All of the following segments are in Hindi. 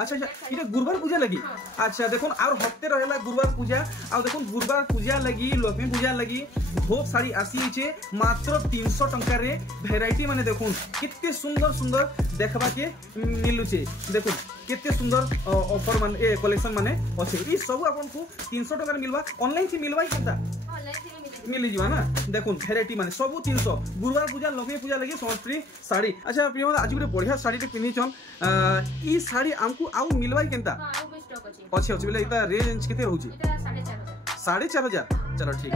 अच्छा अच्छा इटा गुरुवार पूजा लगी अच्छा देखुन और हफ्ते रहेला गुरुवार पूजा आ देखुन गुरुवार पूजा लगी लक्ष्मी पूजा लगी बहुत सारी आसी छे मात्र 300 टंका रे वैरायटी माने देखुन कितने सुंदर सुंदर देखबा के मिलु छे देखुन कितने सुंदर ऑफर मान ए कलेक्शन माने अछि ई सब आपन को 300 टका रे मिलबा ऑनलाइन से मिलबा केता ऑनलाइन से मिली जीवा ना देखुन वैरायटी माने सब 300 गुरुवार पूजा लक्ष्मी पूजा लगी संस्कृति साड़ी अच्छा प्रिय आज गोटे बढ़िया साड़ी टे पिनी छन ई साड़ी हमकु आउ मिलबा केता हां आउ भी स्टॉक अछि अछि अछि बेले इता रेंज केते होउची इता 4500 चलो ठीक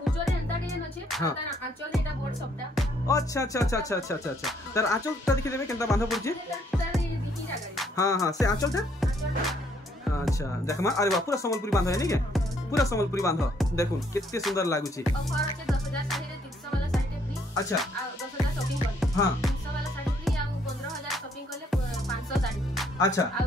पूजो रे एंता डिजाइन अछि तार आंचल एटा बोर्ड सबटा अच्छा अच्छा अच्छा अच्छा अच्छा अच्छा तार आंचल ता देखि देबे केता बांधा पड़ची तार दिखि जागा हां हां से आंचल ता अच्छा देखमा अरे वाह पूरा संबलपुरी बांधा है नहीं के पूरा संबलपुरी बांधो देखुन कितने सुंदर लागु छी ऑफर अछि 10000 साड़ी रे 300 वाला साड़ी टे फ्री अच्छा आ 10000 शॉपिंग कर हां 300 वाला साड़ी फ्री आ 15000 शॉपिंग करले 500 साड़ी अच्छा आ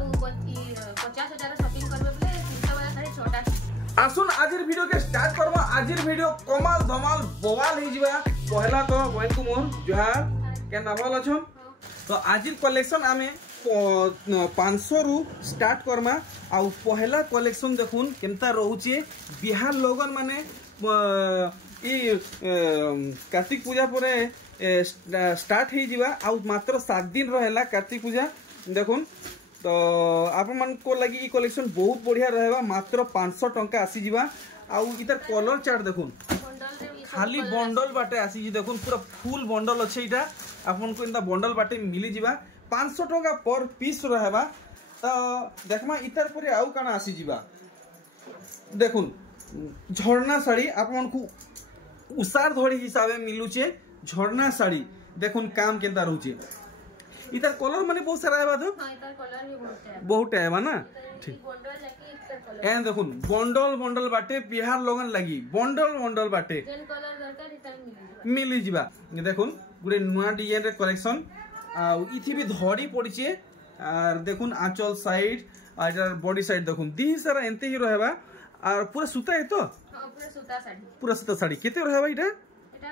50000 शॉपिंग करबे बोले 300 वाला साड़ी छोटा आसुन आजिर वीडियो के स्टार्ट करबा आजिर वीडियो कमाल धमाल बवाल ही जीवा पहला तो बहन को मोर जोहार के नामल अछन तो आजिर कलेक्शन आमे 500 रु स्टार्ट करमा आ पहला कलेक्शन देखुन केमता रहउचे बिहार लोगन माने ई कार्तिक पूजा परे स्टार्ट ही जीवा आ मात्र 7 दिन रहेला कार्तिक पूजा देखुन तो आपन मन को लगी ई कलेक्शन बहुत बढ़िया रहेबा मात्र 500 टंका आसी जीवा आ इतर कलर चार्ट देखुन खाली बंडल बाटे आसी जी देखुन पूरा फुल बंडल अछि इटा आपन को इंदा बंडल बाटे मिली जीवा 500 टका पर पीस रहेबा तो देखमा इतर परे आउ काना आसी जीवा देखुन झरना साड़ी आपन को उसार धड़ी हिसाबे मिलुचे झरना साड़ी देखुन काम केंता रहउचे इतर कलर माने बहुत सारा है तो हां इतर कलर भी बहुत है ना ठीक बंडल लागी इतर कलर एन देखुन बंडल बंडल बाटे बिहार लोगन लागी बंडल बंडल बाटे जेन कलर दरकार इतर मिली जीवा देखुन गुरे नुआ डिजाइन रे कलेक्शन आ इथि भी धड़ी पड़िचे आर देखुन आंचल साइड आर बॉडी साइड देखुन दी सारा एंते ही रहबा आर पूरा सूता है तो हां पूरा सूता साड़ी केते रहबा इटा एटा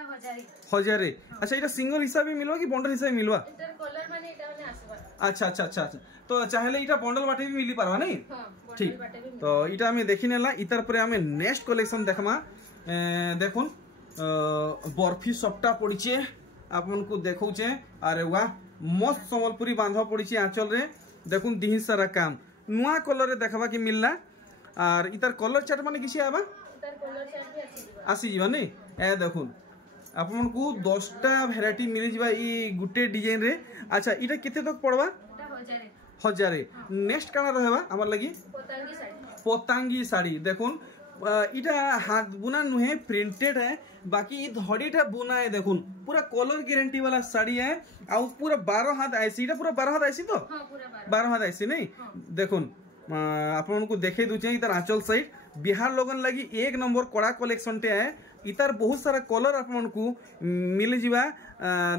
1000 अच्छा इटा सिंगल हिसाब में मिलवा कि बंडल हिसाब में मिलवा इटर कलर माने इटा माने आसबा अच्छा अच्छा अच्छा तो चाहेले इटा बंडल बाटे भी मिली पारवा नहीं हां ठीक तो इटा हमें देखि नेला इतर परे हमें नेक्स्ट कलेक्शन देखमा देखुन बर्फी सप्ता पड़िचे आपन को देखौचे अरे वाह मस्त संबलपुरी बांधा पड़ी आंचल रे देखुन दिही सारा काम नुआ कलर रे देखबा कि मिलला और इतर कलर चार्ट माने किसी आबा इतर कलर चार्ट भी आसी जीवा नहीं ए देखुन आपन को 10टा वैरायटी मिली जीवा ई गुटे डिजाइन रे अच्छा इटा केते तक पड़वा इटा 1000 नेक्स्ट काना रहबा हमर लगी पोतांगी साड़ी देखुन इटा हाथ बुना नुहे प्रिंटेड है बाकी ई धड़ीटा बुना है देखुन पूरा कलर गारंटी वाला साड़ी है और पूरा 12 हाथ ऐसी इटा पूरा 12 हाथ ऐसी तो हां पूरा 12 हाथ ऐसी नहीं देखुन आपन को देखे दुचे इधर आंचल साइड बिहार लोगन लगी एक नंबर कड़ा कलेक्शन टे है इतार बहुत सारा कलर आपन को मिल जीवा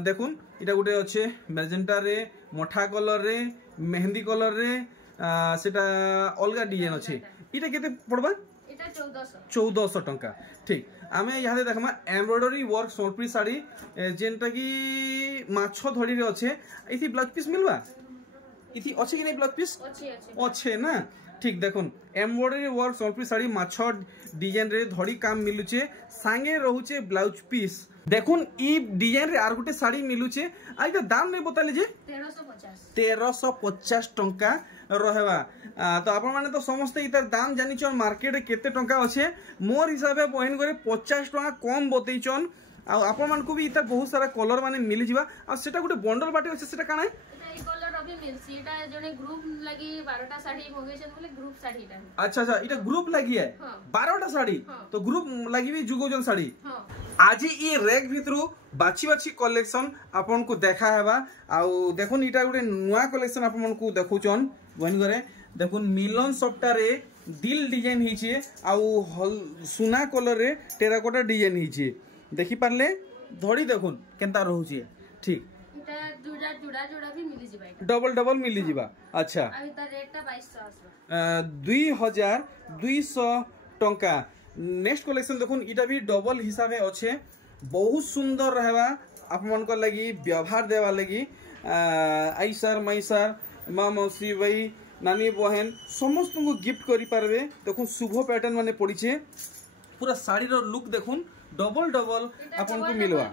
देखुन इटा गुटे अच्छे मैजेंटा रे मठा कलर रे मेहंदी कलर रे सेटा अलगा डिजाइन अच्छे इटा केते पड़बा 1400 टंका ठीक आमे यहाँ देखमा एम्ब्रॉयडरी वर्क संबलपुरी साड़ी जेनटा की माछो धड़ी रे अच्छे इथि ब्लाउज पीस मिलवा इथि अच्छे कि नहीं ब्लाउज पीस अच्छे ना ठीक देखुन एम्ब्रॉयडरी वर्क संबलपुरी साड़ी माछो डिजाइन रे धड़ी काम मिलुचे सांगे रहउचे ब्लाउज पीस देखुन ई डिजाइन रे आर गुटे साड़ी मिलुचे आ इटा दाम नहीं बता लीजिए 1350 टंका रहबा तो आपण माने तो समस्त इतार दाम जानि छन मार्केट केते टंका अछि मोर हिसाबे बहन करे 50 टंका कम बतई छन आ आपण मान को भी इतार बहुत सारा कलर माने मिली जिबा आ सेटा गुटे बंडल बाटे अछि सेटा काना ई कलर अभी मिलसी एटा जने ग्रुप लागि 12टा साड़ी मगे छन बोले ग्रुप साड़ी टा अच्छा अच्छा इटा ग्रुप लागि है 12टा साड़ी तो ग्रुप लागि भी जुगोजन साड़ी आज ई रैक भितरु बाछी बाछी कलेक्शन आपन को देखा हेबा आ देखुन इटा गुटे नुआ कलेक्शन आपन को देखुचन बहन करे देखुन मिलन सप्ता रे दिल डिजाइन हिचे आउ सुना कलर रे टेराकोटा डिजाइन हिचे देखि पारले धड़ी देखुन केनता रहउचे ठीक इटा जुड़ा जुड़ा जुड़ा भी मिली जिबा डबल डबल मिली जिबा अच्छा आ इता रेटटा 2200 2200 टंका नेक्स्ट कलेक्शन देखुन इटा भी डबल हिसाबे अच्छे बहुत सुंदर रहबा आप मन को लगी व्यवहार देवा लगी आई सर मई सर माँ मौसी भाई नानी बहन समस्त को गिफ्ट करि पारबे। देखो शुभ पैटर्न माने पड़ीछे पूरा साड़ी रो लुक देखुन डबल डबल आपन को मिलवा।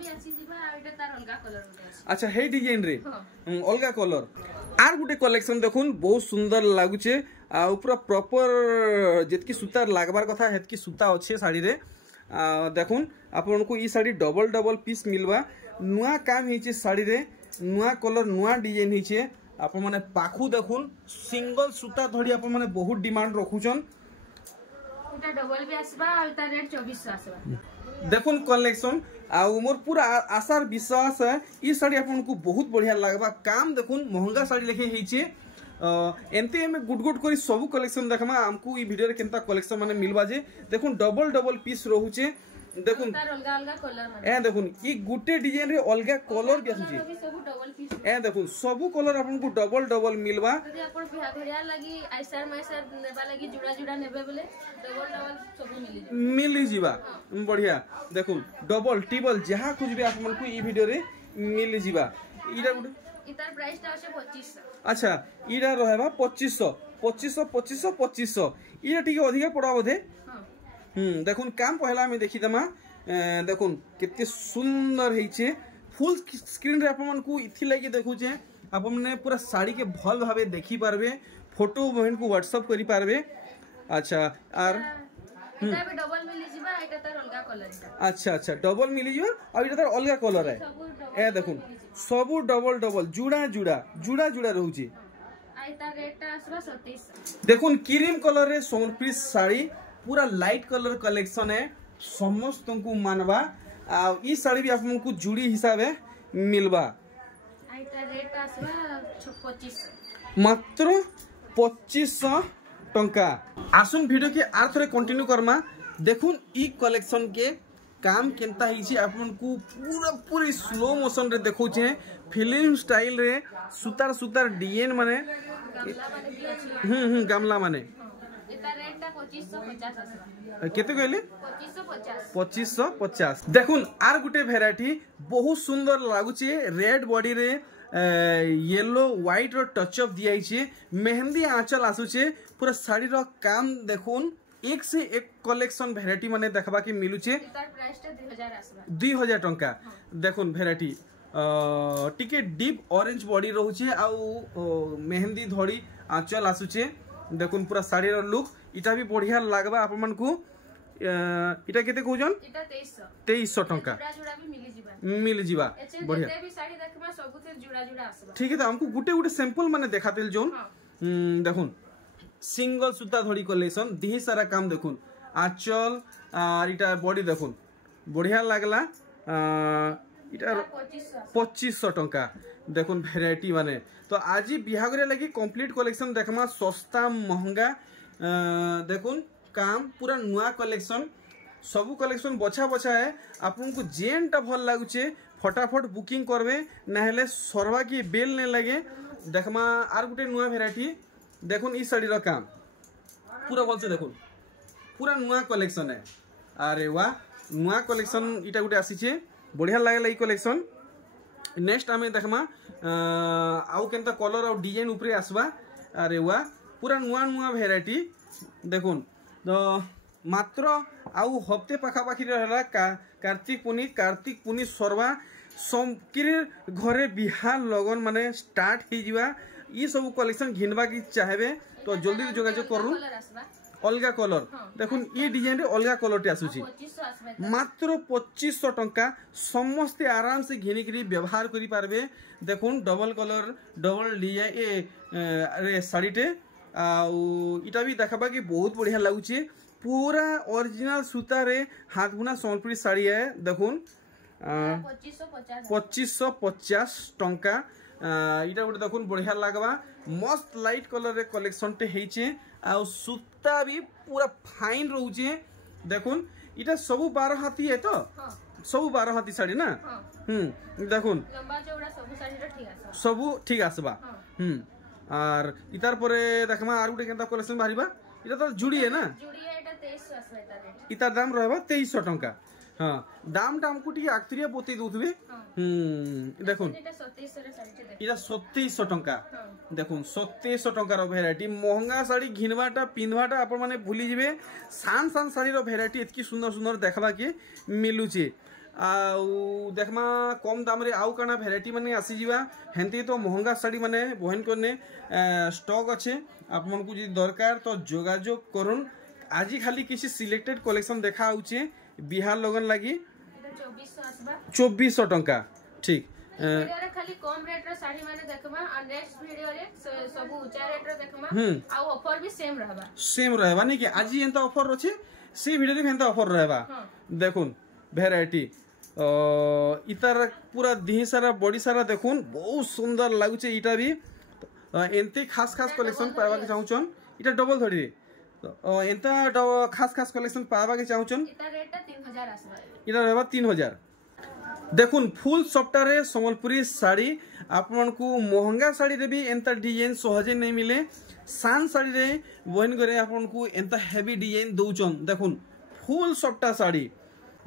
अच्छा हे डिजाइन रे अलगा कलर आर गुटे कलेक्शन देखुन बहुत सुंदर लागुचे आ पूरा प्रॉपर जेतकी सूता लागबार कथा हेतकी सूता अच्छे साड़ी रे। देखुन आपन को ई साड़ी डबल डबल पीस मिलवा। नुआ काम हिचे साड़ी रे नुआ कलर नुआ डिजाइन हिचे आपन माने पाखु देखुन सिंगल सूता धड़ी आपन माने बहुत डिमांड रखुचन। एटा डबल भी आसबा आ एटा रेट 2400 आसबा। देखुन कलेक्शन आ मोर पूरा आशार विश्वास है ई साड़ी आपन को बहुत बढ़िया लागबा। काम देखुन महंगा साड़ी लेखे हिचे एनते हमें गुड गुड करी सब कलेक्शन देखमा हमको ई वीडियो रे केनता कलेक्शन माने मिलबा जे देखुन डबल डबल पीस रहूचे। देखुन अलगा अलगा कलर माने ए देखुन ई गुटे डिजाइन रे अलगा कलर भी आछे सब डबल पीस ए देखुन सब कलर आपन को डबल डबल मिलबा। यदि अपन बिहा घरिया लागि आइसर माइसर नेबा लागि जुड़ा जुड़ा नेबे बोले डबल डबल सब मिली जीवा बढ़िया। देखुन डबल टिबल जहाँ कुछ भी आपन को ई वीडियो रे मिली जीवा। इडा गुटे इतार प्राइस ता আছে 2500। अच्छा इडा रहबा 2500 2500 2500 2500 इडा ठीक अधिका पड़ा बोधे। देखुन काम पहला में देखी दमा देखुन केते सुंदर हेचे फुल स्क्रीन रे आपन को इथि लागि देखु जे आपन ने पूरा साड़ी के भल भाबे देखि पारबे फोटो बहन को व्हाट्सएप करि पारबे। अच्छा आर एटा भी डबल मिली जिबा एटा तार अलगा कलर। अच्छा अच्छा डबल मिली जिबा और एटा तार अलगा कलर है ए देखुन सब डबल डबल जुड़ा जुड़ा जुड़ा जुड़ा रहउची। आ एटा रेट आसबा 2700। देखुन क्रीम कलर रे सोनप्रीत साड़ी पूरा लाइट कलर कलेक्शन है समस्त को मानवा आ ई साड़ी भी आपन को जुड़ी हिसाब है मिलबा। आइटा रेट आसबा 2500 मात्र 2500 टंका। आसुन वीडियो के आर थोड़े कंटिन्यू करमा। देखुन ई कलेक्शन के काम केनता हिची आपन को पूरा पूरी स्लो मोशन रे देखौ छे फिल्म स्टाइल रे सुतार सुतार डिजाइन माने गमला माने भी अछि गमला माने एटा रेट ता 2550 आसबा। केते कहले 2550 2550। देखुन आर गुटे भेराइटी बहुत सुंदर लागुचे रेड बॉडी रे येलो व्हाइट रो टच अप दिया छे मेहंदी आंचल आसुचे पूरा साड़ी रो काम देखुन एक से एक कलेक्शन भेराइटी माने देखबा के मिलुचे। एटार प्राइस ता 2000 आसबा 2000 टंका। देखुन भेराइटी टिके डीप ऑरेंज बॉडी रहउचे आउ मेहंदी धड़ी आंचल आसुचे। देखुन पूरा साड़ी रो लुक इटा भी बढ़िया लागबा आपन को। इटा केते कहजन इटा 2300 टंका जुड़ा जुड़ा भी मिल जीवा बढ़िया। जेते भी साड़ी देखबा सब से जुड़ा जुड़ा आसबा। ठीक है तो हमको गुटे गुटे सैंपल माने देखातेल जोन। देखुन सिंगल सूता धड़ी कलेक्शन ढेर सारा काम देखुन आंचल और इटा बॉडी देखुन बढ़िया लागला। इटा 2500 टंका। देखुन वेराइटी माने तो आज बिहागरे लगी कंप्लीट कलेक्शन देखमा सस्ता महंगा। देखुन काम पूरा नुआ कलेक्शन सबू कलेक्शन बछा बछा है आपन को जेनटा भल लागुचे फटाफट बुकिंग करबे नहले सरवा की बेल ने लगे। देखमा आर गुटे नुआ वेराइटी देखुन ई साड़ी रो काम पूरा भल से देखुन पूरा नुआ कलेक्शन है। अरे वाह नुआ कलेक्शन इटा गुटे आसीचे बढ़िया लागला ई कलेक्शन। नेक्स्ट आमे देखमा आउ केनता कलर और डिजाइन ऊपर आसबा। अरे वाह पूरा नुआ नुआ वेराइटी देखुन तो मात्र आउ हफ्ते पाखापाखी रहला कार्तिक पुनी सरवा समकिर घरे बिहार लगन माने स्टार्ट ही जीवा। ई सब कलेक्शन घिनबा की चाहेबे तो जल्दी जोगाजोग करू। अलगा कलर देखुन ई डिजाइन रे अलगा कलर टे आसुची मात्र 2500 टंका। समस्ते आराम से घिनी करी व्यवहार करी पारबे। देखुन डबल कलर डबल डिजाइन रे साड़ी टे इटा भी देखबा कि बहुत बढ़िया लागुची पूरा ओरिजिनल सूता रे हाथ बुना सोनपुरी साड़ी है। देखुन 2550 टंका। इटा गोटे देखुन बढ़िया लागबा मस्त लाइट कलर रे कलेक्शन टे हेचे आ सूता भी पूरा फाइन रहउचे। देखुन इटा सब 12 हाथी है तो सब 12 हाथी साड़ी ना। देखुन लंबा चौड़ा सब साड़ी रे ठीक आसबा सब ठीक आसबा। और इतार परे देखमा आर गुटे केनता कलेक्शन बाहरिबा इटा तो जुड़ी है ना जुड़ी है एटा 2300 आसबा एटा रेट। इतार दाम रहबा 2300 टंका। हाँ दाम टा हमको टी आक्तिरिया बतई दउथबे देखुन এটা 2700 रे साड़ी देखो इरा 2700 टंका देखुन 2700 टंकार भेराइटी महंगा शाड़ी घिनवाटा पिंधवाटा आपण माने भूली जिवे सान सान शाड़ी रो भेराइटी एतकी सुंदर सुंदर देखबा के मिलुचे आउ देखमा कम दाम रे आउ काना भेराइटी माने आसी जिवा हेंती तो महंगा शाड़ी माने बहन करने स्टॉक अच्छे आपन को जी दरकार तो जोगाजोग करुन आज खाली किसी सिलेक्टेड कलेक्शन देखा आउचे बिहार लगन लगी 2400 आसबा 2400 टंका ठीक वीडियो रे खाली कम रेट रो साड़ी माने देखबा और नेक्स्ट वीडियो रे सब ऊंचा रेट रो देखबा आ ऑफर भी सेम रहबा नहीं कि आज एंता ऑफर अछि से वीडियो रे एंता ऑफर रहबा देखुन भेराइटी इतार पूरा देह सारा बॉडी सारा देखुन बहुत सुंदर लागुचे इटा भी एंते खास खास कलेक्शन पावा के चाहूचन इटा डबल धड़ी एंता खास खास कलेक्शन पावा के चाहूचन इता रेट 3000 आसबा इटा रहबा 3000 देखुन फुल सप्ताह संबलपुरी साड़ी आपन को महंगा साड़ी रे भी एंता डिजाइन सहजे नहीं मिले सान साड़ी रे बहन करे आपन को एंता हेवी डिजाइन दउचन देखुन फुल सप्ताह साड़ी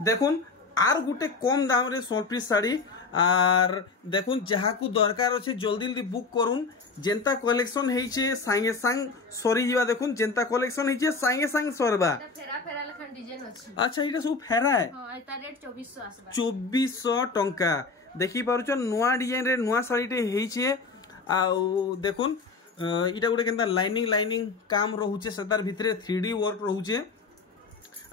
देखुन आर गुटे कम दाम रे संबलपुरी साड़ी आर देखुन जहाँ को दरकार अच्छे जल्दी जल्दी बुक करुन जेंता कलेक्शन हेचे सांगे सांग सरी जीवा देखुन जेंता कलेक्शन हेचे सांगे सांग सरबा फेरा फेरा लखन डिजाइन अछि अच्छा इटा सब फेरा है हां एता रेट 2400 आसबा 2400 टंका देखि पारुछ नुआ डिजाइन रे नुआ साड़ी टे हेचे आउ देखुन इटा गुटे केनता लाइनिंग काम रहउचे सतार भितरे 3D वर्क रहउचे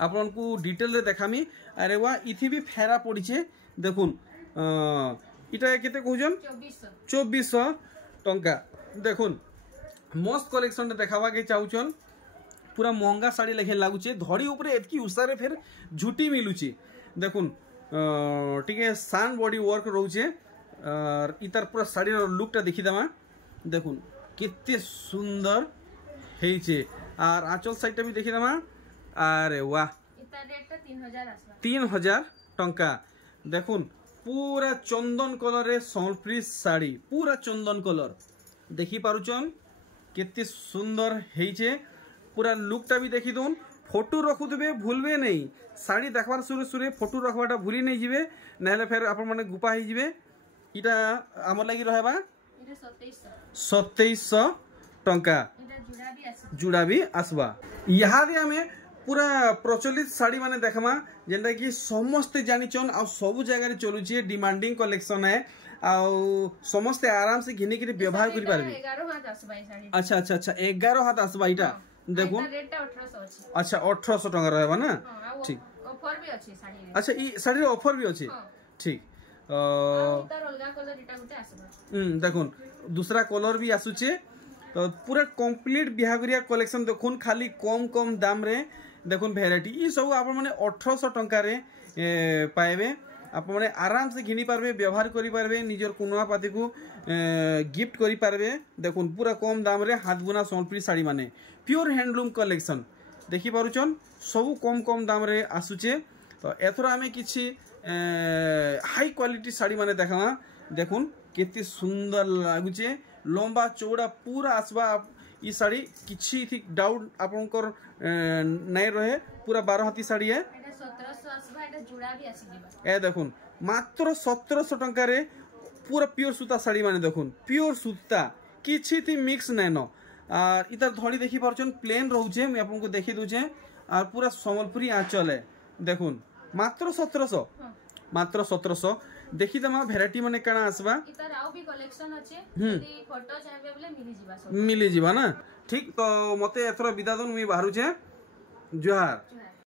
आपन को डिटेल रे देखामी अरे वाह इथि भी फेरा पड़ीचे देखुन इटा केते कहउजन 2400 टंका देखुन मस्त कलेक्शन देखावा के चाहूचन पूरा महंगा साड़ी लेखे लागुचे धड़ी ऊपर एतकी उसारे फिर झुटी मिलुची देखुन टिके सान बॉडी वर्क रहउचे और इतार पूरा साड़ी रो लुकटा देखि दमा देखुन केते सुंदर हेइचे और आंचल साइडटा भी देखि दमा अरे वाह इता रेट 3000 आसबा 3000 टंका देखुन पूरा चंदन कलर रे संबलपुरी साड़ी पूरा चंदन कलर देखि पारुचन केते सुंदर हेइचे पूरा लुकटा भी देखि दोन फोटो रखु देबे भूलबे नहीं साड़ी देखबार सुरे फोटो रखबाटा भूली नहीं जिवे नहले फिर आपन माने गुपा ही जिवे इटा हमर लागि रहबा इटा 2700 टंका इटा जुड़ा भी आसबा यहाँ भी हमें पूरा प्रचलित साड़ी माने देखमा जेंटा कि समस्ते जानिचन आ सब जगह चलुचे डिमांडिंग कलेक्शन है आ समस्ते आराम से घिनी के व्यवहार करि पारबे 11 हाथ आसबा ई साड़ी अच्छा 11 हाथ आसबा इटा देखो रेट 1800 अछि अच्छा 1800 टका रहबा ना ठीक ऑफर भी अछि साड़ी रे अच्छा ई साड़ी रे ऑफर भी अछि ठीक इतार अलगा कलर इटा गुटे आसबा देखुन दूसरा कलर भी आसुचे पूरा कंप्लीट बिहागरिया कलेक्शन देखुन खाली कम दाम रे देखुन भेराइटी ई सब आप माने 1800 टंका रे पाएबे आप माने आराम से घिनी पारबे व्यवहार करि पारबे निजर कुनुआ पाती को गिफ्ट करि पारबे देखुन पूरा कम दाम रे हाथ बुना संबलपुरी साड़ी माने प्योर हैंडलूम कलेक्शन देखि पारुचन सब कम दाम रे आसुचे तो एथरा हमें किछि हाई क्वालिटी साड़ी माने देखा देखुन केते सुंदर लागुचे लंबा चौड़ा पूरा आसबा ई साड़ी किछि थी डाउट आपनकर नै रहे पूरा 12 हाथी साड़ी है एटा 1700 आसबा एटा जुड़ा भी आसी दिबा ए देखुन मात्र 1700 टंका रे पूरा प्योर सूता साड़ी माने देखुन प्योर सूता किछि थी मिक्स नै न और इधर धड़ी देखि परछन प्लेन रहउचे मैं आपन को देखि दोचे और पूरा संबलपुरी आंचल है देखुन मात्र 1700 मात्र 1700 देखि दमा भेराइटी माने काना आसबा इतार आउ भी कलेक्शन अछि यदि फोटो चाहबे बोले मिली जिबा ना ठीक तो मते एथरा विदा दन मी बाहरु छे जोहार